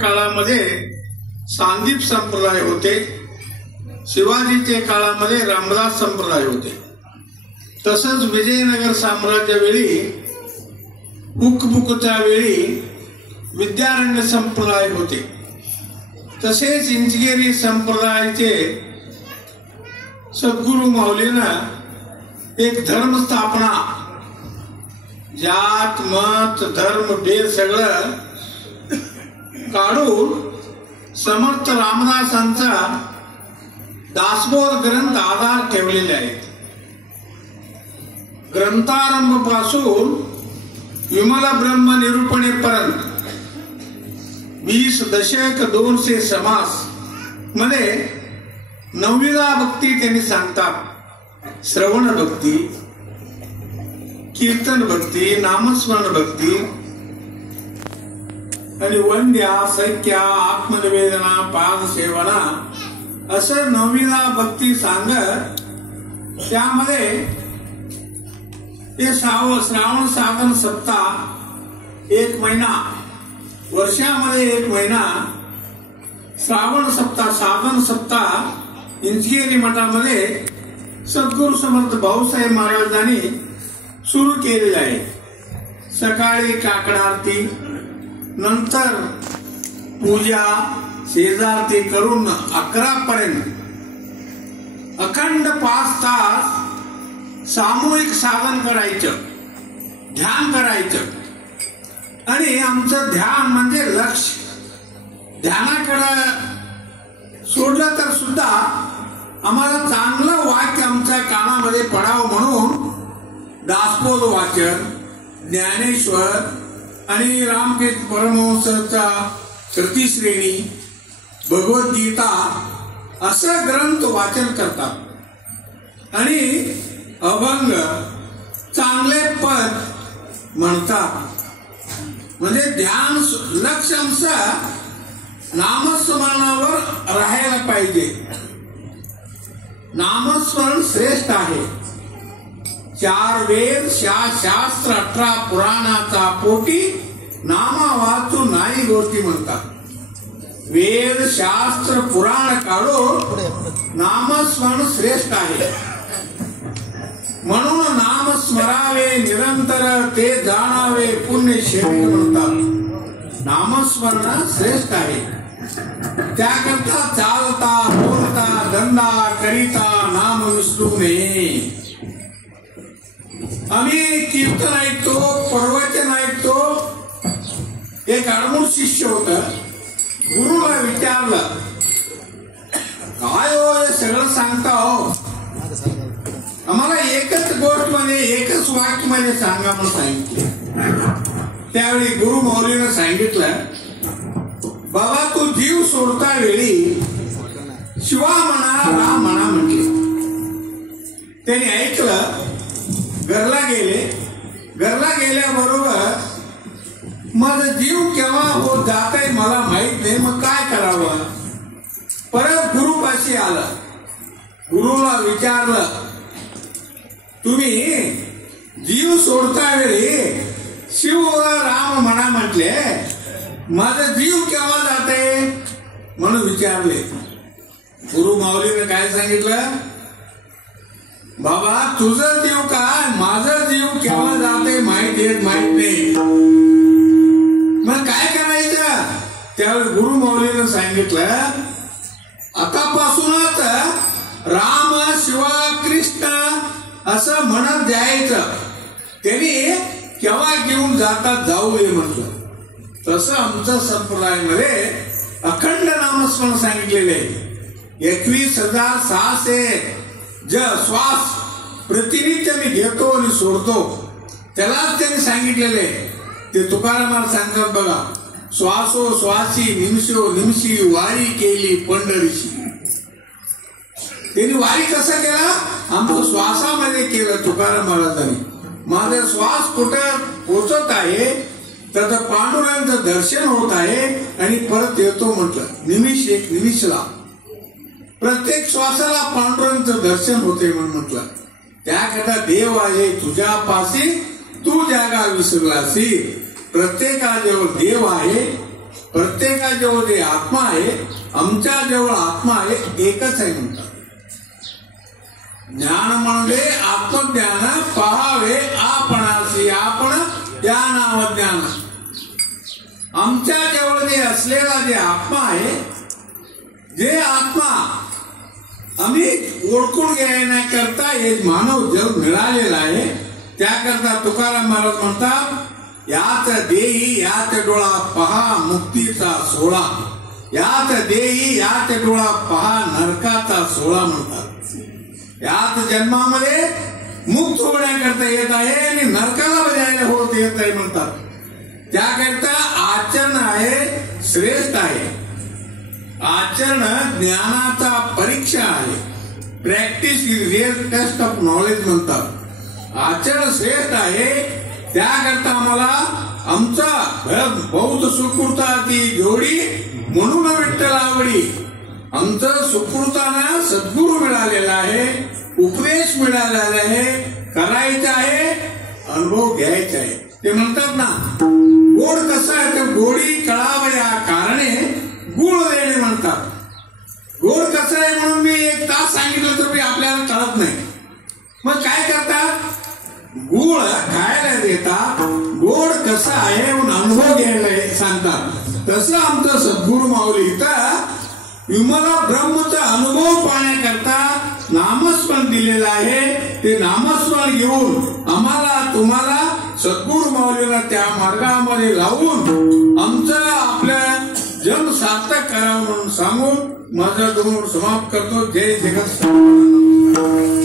काळामध्ये सांदीप संप्रदाय होते, शिवाजीच्या काळामध्ये रामदास संप्रदाय होते, तसंच विजयनगर साम्राज्यावेळी हुकबुकच्या वेळी विद्यारण्य संप्रदाय होते, तसेच इंचगेरी संप्रदायाचे सद्गुरु माऊलीनं एक धर्म स्थापना, जात मत धर्म भेद सगळं काढून समर्थ रामदासांचा दासबोध ग्रंथ आधार ठेवलेले आहेत. ग्रंथारंभ पासून विमल ब्रह्म निरूपणेपर्यंत 20 दशक 200 समास मध्ये 9वीला भक्ती त्यांनी सांगतात. श्रवण भक्ती, कीर्तन भक्ती, नामस्मरण भक्ती आणि वंद्या सख्या आत्मनिवेदना पादसेवना असं 9वीला भक्ती सांगत त्यामध्ये ते श्रावण साधन सप्ताह 1 महिना, वर्षामध्ये 1 महिना श्रावण सप्ताह साधन सप्ताह इंचगेरी मठामध्ये सद्गुरु समर्थ भाऊसाहेब महाराजांनी सुरू केलेलं आहे. सकाळी काकड आरती, नंतर पूजा शेजारती करून 11 पर्यंत अखंड 5 तास सामूहिक साधन करायचं, ध्यान करायचं. आणि आमचं ध्यान म्हणजे लक्ष, ध्यानाकडे सोडलं तर सुद्धा आम्हाला चांगलं वाक्य आमच्या कानामध्ये पडावं म्हणून दासबोध वाचन, ज्ञानेश्वर आणि रामकृष्ण परमहंसाचा कृतिश्रेणी, भगवद्गीता असं ग्रंथ वाचन करतात आणि अभंग, चांगले पद म्हणतात. म्हणजे ध्यान लक्ष आमचं नामस्मरणावर राहायला पाहिजे. नामस्मरण श्रेष्ठ आहे. 4 वेद 6 शास्त्र 18 पुराणाचा पोटी नामा वाचून नाही गोष्टी म्हणतात. वेद शास्त्र पुराण काढून नामस्मरण श्रेष्ठ आहे. म्हणून नाम स्मरावे निरंतर ते जाणावे पुण्य शेवटी म्हणतात. नामस्मरण श्रेष्ठ आहे. त्याकरता चालता बोलता धंदा करिता नाम विसरू नये. आम्ही कीर्तन ऐकतो, प्रवचन ऐकतो. एक अडमूळ शिष्य होता, गुरुला विचारलं, काय हो सगळं सांगता हो, आम्हाला एकच गोष्ट मध्ये एकच वाक्य मध्ये सांगा म्हणून सांगितले. त्यावेळी गुरु माऊलीनं सांगितलं, बाबा तू जीव सोडता वेळी शिवा म्हणा राम म्हणा म्हटले. त्याने ऐकलं, घरला गेले. घरला गेल्याबरोबर माझा जीव केव्हा होत जात आहे मला माहित नाही, मग काय करावं. परत गुरुपाशी आलं. गुरुला विचारलं, तुम्ही जीव सोडता वेळी शिव राम म्हणा म्हटले, माझा जीव केव्हा जाते म्हणून विचारले. गुरु माऊलीने काय सांगितलं, बाबा तुझं जीव काय, माझा जीव केव्हा जाते माहित नाही, मग काय करायचं. त्यावेळी गुरु माऊलीने सांगितलं, आतापासूनच राम शिवा कृष्ण असं म्हणत जायचं. त्यांनी केव्हा घेऊन जातात जाऊ नये म्हटलं. तसं आमच्या संप्रदायामध्ये अखंड नामस्मरण सांगितलेले आहे. 21,600 श्वास प्रतिनित्य मी घेतो आणि सोडतो, त्यालाच त्यांनी सांगितलेले. ते तुकारामाला सांगतात बघा, श्वासो श्वासी निमिषो निमिषी वारी केली पंढरीशी. त्यांनी वारी कसं केला, आमचं श्वासामध्ये केलं तुकाराम महाराजांनी. माझा श्वास कुठं पोचत आहे तर पांडुरंगाचं दर्शन होत आहे आणि परत येतो म्हटलं. निमिष एक निमिषला प्रत्येक श्वासाला पांडुरंगाचं दर्शन होते म्हणून म्हटलं. त्याकरता देव आहे तुझ्या पाशी, तू जागा विसरलासी. प्रत्येकाजवळ देव आहे, प्रत्येकाजवळ जे आत्मा आहे, आमच्या जवळ आत्मा आहे, एकच आहे म्हणतात. ज्ञान म्हणजे आत्मज्ञान पहावे आपणासी, आपण या नाव ज्ञान. आमच्या जवळ जे असलेला जे आत्मा आहे, जे आत्मा आम्ही ओळखून घेण्याकरता हे मानव जग मिळालेला आहे. त्याकरता तुकाराम महाराज म्हणतात, यात देही यात डोळा पहा मुक्तीचा सोळा, यात देही यात डोळा पहा नरकाचा सोळा म्हणतात. यात जन्मामध्ये मुक्त होण्याकरता येत आहे आणि नरकाला बजायला होत येत आहे म्हणतात. त्याकरता आचरण आहे श्रेष्ठ आहे. आचरण ज्ञानाचा परीक्षा आहे. Practice is real test of knowledge म्हणतात. आचरण श्रेष्ठ आहे. त्याकरता आम्हाला आमचा बौद्ध सुकृताची जोडी म्हणून विठ्ठल आवडी. आमचं सुकृतानं सद्गुरू मिळालेला आहे, उपदेश मिळालेला आहे, करायचा आहे, अनुभव घ्यायचा आहे. ते म्हणतात ना, गोड कसं आहे तर गोडी कळावया कारणे गुळ देणे म्हणतात. गोड कसं आहे म्हणून मी 1 तास सांगितलं तर मी आपल्याला कळत नाही. मग काय करतात, गुळ खायला देतात. गोड कसं आहे म्हणून अनुभव घ्यायला सांगतात. तसं आमचं सद्गुरू माऊली इथं विमला ब्रह्मचा अनुभव पाहण्याकरता नामस्मरण दिलेलं आहे. ते नामस्मरण घेऊन आम्हाला तुम्हाला सद्गुरू माऊलीला त्या मार्गामध्ये लावून आमचं आपलं जन्म सार्थक करावं म्हणून सांगून माझा दोन समाप्त करतो. जय जगत.